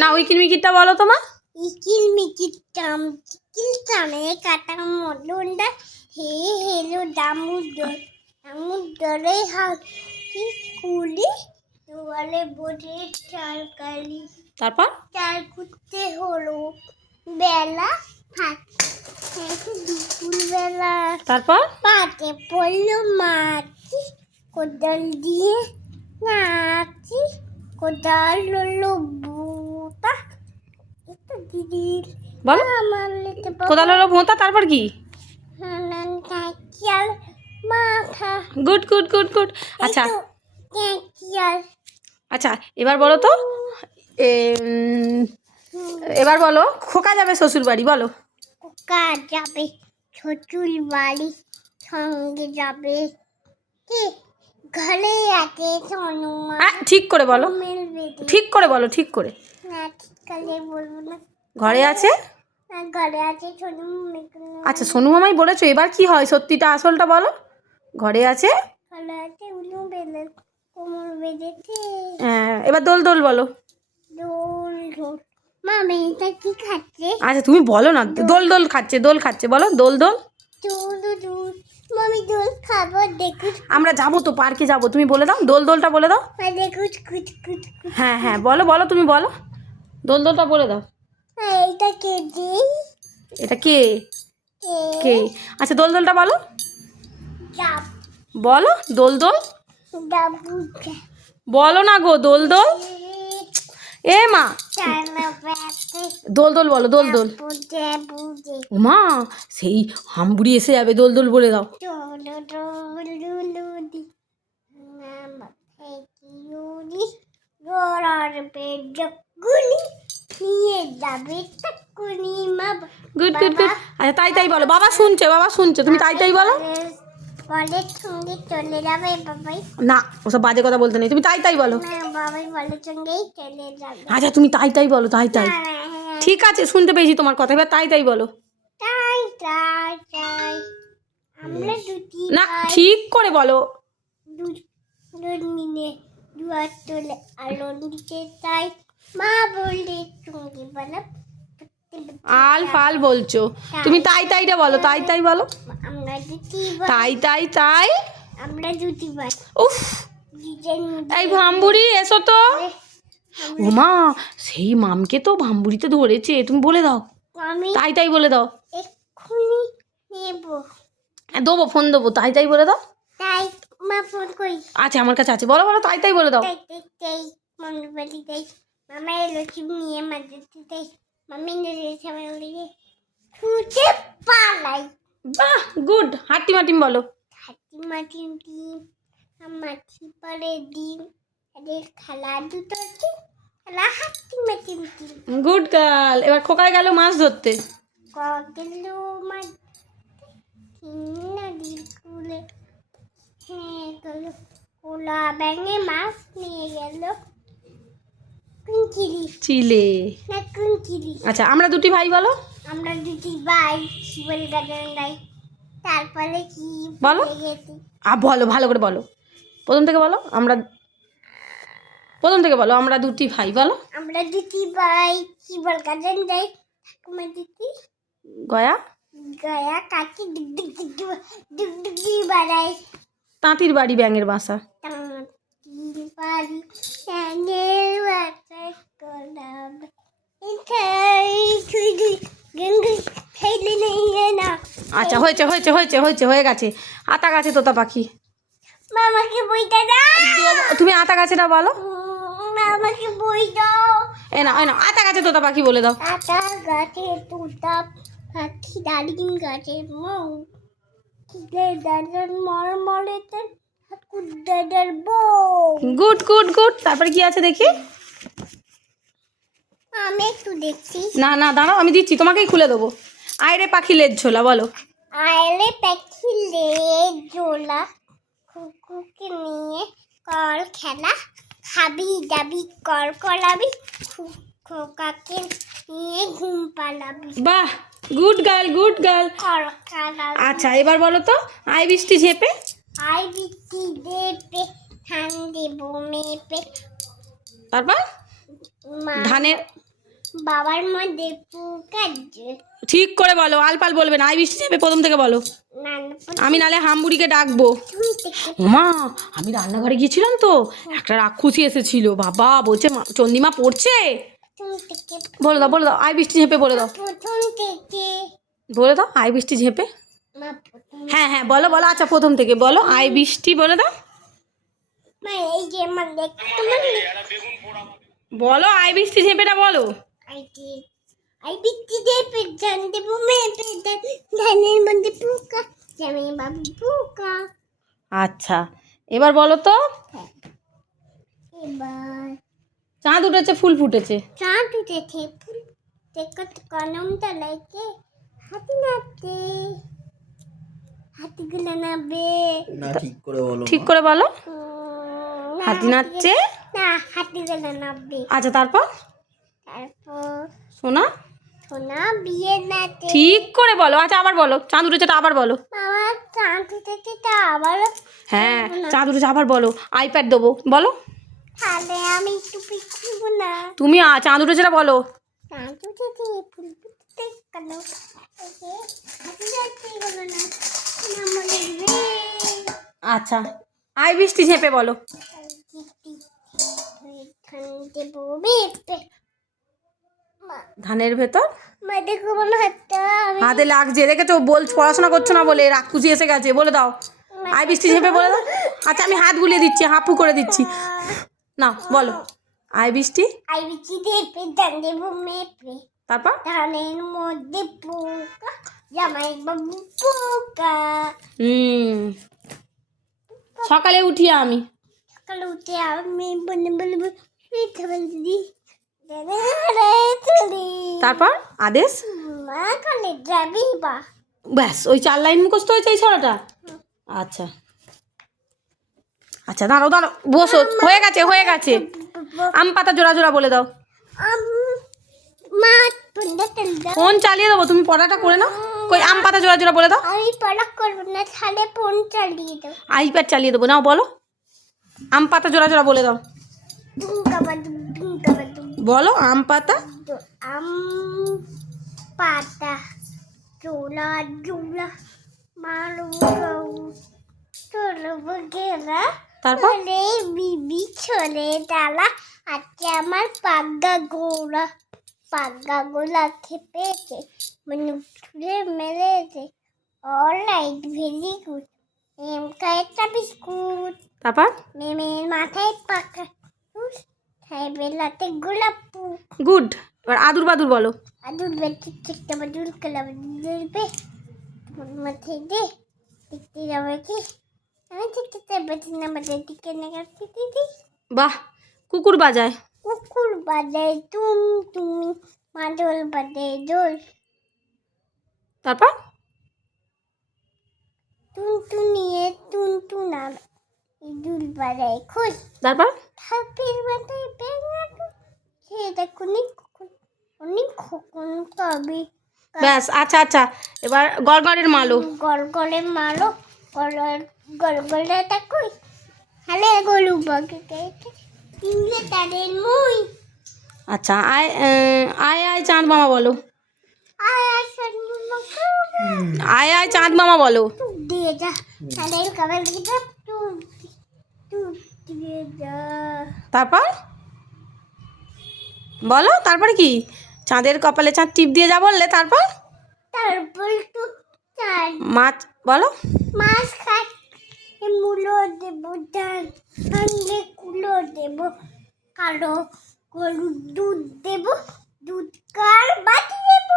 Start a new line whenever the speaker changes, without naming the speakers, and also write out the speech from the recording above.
না ওই কিলমিকিরটা বলো তো মা।
ইকিল মিকিল টাম চিকিল টামে কাটা মডুন্ডা হে হেলো দামুদর দামুদরে হাত কুলি দুয়ারে বসে চাল কালি।
তারপর?
চাল কুটতে হলো বেলা খেতে দুপুর বেলা
তারপর?
পাতে পড়ল মাছি কোদাল দিয়ে নাচি কোদাল হলো বুটা এটা দিদির
বলো। কোদাল হলো ভোঁতা তারপর কি?
মাথা
গুড গুড গুড গুড। আচ্ছা।
কাকিয়াল
আচ্ছা এবার বলো তো। এবার বলো খোকা যাবে শ্বশুর বাড়ি বলো।
কোকা যাবে ছোটুল বাড়ি সঙ্গে যাবে। কি? ঘরে আছে হনুমান
ঠিক করে বলো। ঠিক করে বলো ঠিক করে।
না ঠিককালে বলব না।
ঘরে আছে?
ঘরে আছে ছোট
আচ্ছা সোনু মামাই বলেছ এবার কি হয়? সত্যিটা আসলটা বলো। ঘরে আছে?
ঘরে আছে উলু বেলে কোমর বেঁধেছে।
হ্যাঁ, এবার দোল দোল বলো।
দোল কি খাচ্ছে?
আচ্ছা তুমি বলো না দোল দোল খাচ্ছে দোল খাচ্ছে বলো দোল দোল।
দোল দোল। মামি দোল খাব
আমরা যাব তো পার্কে যাব। তুমি বলে দাও দোল দোলটা বলে দাও।
কুচ
হ্যাঁ হ্যাঁ বলো বলো তুমি বলো। দোল দোলটা বলে দাও।
এইটা কে দিই
এটা কে?
কে
কে? আচ্ছা দোল দোলটা বলো। বলো দোল দোল। বলো না গো দোল দোল। এ মা দোল দোল বলো দোল দোল। মা সেই হামবুড়ি এসে যাবে দোল দোল বলে দাও। গুড গুড গুড আচ্ছা তাই তাই বলো। বাবা শুনছে বাবা শুনছে। তুমি তাই তাই বলো।
বলে সঙ্গে চলে যাবে বাবাই।
না ওসব বাজে কথা বলতে নেই। তুমি তাই তাই বলো।
বাবাই বলে সঙ্গেই চলে যাবে।
আচ্ছা তুমি তাই তাই বলো তাই তাই।
না, হ্যাঁ,
ঠিক আছে শুনতে পেয়েছি তোমার কথা। এবার তাই তাই বলো।
তাই তাই তাই। আমরা দুটি
না ঠিক করে বলো।
মিলে দুয়ার তোলে আলো দিতে তাই। মা বললে সঙ্গে বলো?
আল ফাল বলছো। তুমি তাই তাইটা বলো তাই তাই বলো। তাই তাই তাই।
আমরা দুটি
উফ। এই ভাম্বুড়ি এসো তো। ওমা সেই মামকে তো ভাম্বুড়িতে ধরেছে তুমি বলে দাও। তাই তাই বলে দাও।
এক্ষুনি নেব।
হ্যাঁ, দেবো ফোন দেবো তাই তাই বলে দাও।
তাই মা ফোন করি।
আচ্ছা আমার কাছে আছে বলো বলো তাই তাই বলে দাও।
তাই তাই তাই বাড়ি তাই। মামা এলো নিয়ে মাঝে তাই। মামি নিয়ে সবাই লিয়ে পালাই
বাহ গুড হাট্টি মাটিম বলো।
হাতি মাটি ডিম মাছি পরে ডিম এদের খেলা দুটো ডিম খেলা হাতি মাটি ডিম
গুড গার্ল এবার খোকায় গেল মাছ ধরতে।
কগেলো মাছ নদীর কুলে। হ্যাঁ গেল কোলা ব্যাঙে মাছ নিয়ে গেল।
চিলে। আচ্ছা আমরা দুটি ভাই বলো।
আমরা দুটি ভাই শিবল গাজন গাই তারপরে কি
বলো। আ বলো ভালো করে বলো। প্রথম থেকে বলো আমরা প্রথম থেকে বলো আমরা দুটি ভাই বলো।
আমরা দুটি ভাই শিবল গাজন যাই ঠাকুমা দিদি।
গয়া?
গয়া কাকি ডিগ ডিগ ডিগ ডিগ ডিগ ডিগ ডিগ বাড়াই
তাঁতির বাড়ি ব্যাঙের বাসা। আচ্ছা হয়েছে হয়েছে হয়েছে হয়েছে হয়ে গেছে। আতা গাছে তোতা পাখি।
মামাকে বইটা দাও
তুমি আতা গাছে না বলো।
মামাকে বই দাও।
এ না এ না আতা গাছে তোতা পাখি বলে দাও।
আটা গাছে তুতা পাখি ডালিম গাছে মৌ। ঠাকুর দাদার বউ
গুড গুড গুড। তারপরে কি আছে দেখি?
আমি একটু দেখছি।
না না দাঁড়াও আমি দিচ্ছি তোমাকেই খুলে দেবো। আয়রে পাখি লেজ ঝোলা বলো।
আইলে পাখি লে জোলা কুকুরকে নিয়ে কর খেলা খাবি দাবি কর করাবি খোকাকে নিয়ে ঘুম পালাবি।
বাহ গুড গার্ল গুড গার্ল। আচ্ছা এবার বলো তো আই বৃষ্টি ঝেপে।
আই বিচি দেপে ধান দেব মেপে।
তারপর? ধানের?
বাবার মধ্যে
ঠিক করে বলো আলপাল বলবে না আই বৃষ্টি ঝেপে প্রথম থেকে বলো। আমি নালে হামবুড়িকে ডাকবো। মা আমি রান্নাঘরে গিয়েছিলাম তো একটা রাক্ষসী এসেছিল বাবা বলছে চন্দিমা পড়ছে? বলে দাও বলে দাও আই বৃষ্টি ঝেপে বলে দাও। বলে দাও আই বৃষ্টি ঝেপে। হ্যাঁ হ্যাঁ বলো বলো আচ্ছা প্রথম থেকে বলো। আই বৃষ্টি বলে দাও। বলো আই বৃষ্টি ঝেপেটা বলো।
আই দে পেজান দেবো মে পেজান ধানের মধ্যে পোকা জামে বাবু পোকা।
আচ্ছা এবার বলো তো।
এবার।
চাঁদ উঠেছে ফুল ফুটেছে।
চাঁদ উঠেছে ফুল দেখো তো কলম তলাইকে হাতি নাচছে হাতিগুলো নাচবে
না ঠিক করে বলো
ঠিক করে বলো। হাতি নাচছে?
না হাতিগুলো নাচবে
আচ্ছা তারপর?
তারপর
শোনা
সোনা বিয়ে নাচে।
ঠিক করে বলো। আচ্ছা আবার বলো। চাঁদ উঠেছেটা আবার বলো।
বাবা চাঁদ উঠেছে আবার
হ্যাঁ চাঁদ উঠেছে আবার বলো। আইপ্যাড দেবো। বলো।
তাহলে আমি টুপি খুলব না।
তুমি চাঁদ উঠেছেটা বলো।
চাঁদ উঠেছে ফুল ফুটতে কেন? হাতি না
আচ্ছা। আই বৃষ্টি ঝেপে বলো। ধানের ভেতর? হাতে লাগছে। দেখেছ বল পড়াশোনা করছ না বলে রাক্ষুসি এসে গেছে বলে দাও। আই বৃষ্টি ঝেপে বলে দাও। আচ্ছা আমি হাত গুলিয়ে দিচ্ছি হাঁপু করে দিচ্ছি। না বলো। আই বৃষ্টি?
আই দেবো
তারপর?
ধানের মধ্যে পোকা।
হুম সকালে উঠি আমি
সকালে উঠে আমি বলে চলি
তারপর আদেশ ব্যাস ওই চার লাইন মুখস্থ হয়েছে এই ছড়াটা আচ্ছা আচ্ছা দাঁড়াও দাঁড়াও বসো হয়ে গেছে হয়ে গেছে আম পাতা জোড়া জোড়া বলে দাও ফোন চালিয়ে দেবো তুমি পড়াটা করে নাও কই আম পাতা জোড়া জোড়া বলে দাও।
আমি পড়া করব না তাহলে ফোন চালিয়ে দাও।
আইপ্যাড চালিয়ে দেবো নাও বলো। আম পাতা জোড়া জোড়া বলে দাও। বলো আম পাতা?
আম পাতা চলো বগেরা
তারপর?
বিবি ছোলে ডালা আজকে আমার পাগা গোলা পাগা গোলা খেপেছে মানে ছুঁড়ে মেরেছে। অলরাইট ভেরি গুড এম কায়েটা বিস্কুট।
তারপর?
মেমের মাথায় পাকা টুস গোলাপ
গুড এবার আদুর বাদুর বলো।
আদুর বেটি চেকটা বাদুর কালা বাদুর মাথায় দে দেখতে যাবে কি? আমি দেখতে বেটি না বাদে দিকে না দিদি।
বাহ কুকুর বাজায়।
কুকুর বাদে তুম তুমি মাদল বাদে দোল।
তারপর?
টুন টুনিয়ে টুন টুনা ইদুল বাদে খুশ
তারপর?
থাপির বাদে বেঙ্গা সে দেখুনি অনেক খোকন তবে
ব্যাস আচ্ছা আচ্ছা এবার গড়গড়ের মালো।
গলগলে মারো গলগল গলগলেটা কই হ্যালে তাদের মুই
আচ্ছা আয় আয় আয় চাঁদ মামা বলো। আয় আয় চাঁদ মামা বলো। তারপর? বলো তারপরে কি? চাঁদের কপালে চাঁদ টিপ দিয়ে যা বললে তারপর?
তারপর
মাছ বলো।
মাছ খাই মূলো দেব ডাল সঙ্গে কুলো দেব কালো গরুর দুধ দেব দুধ কার বাটি দেব?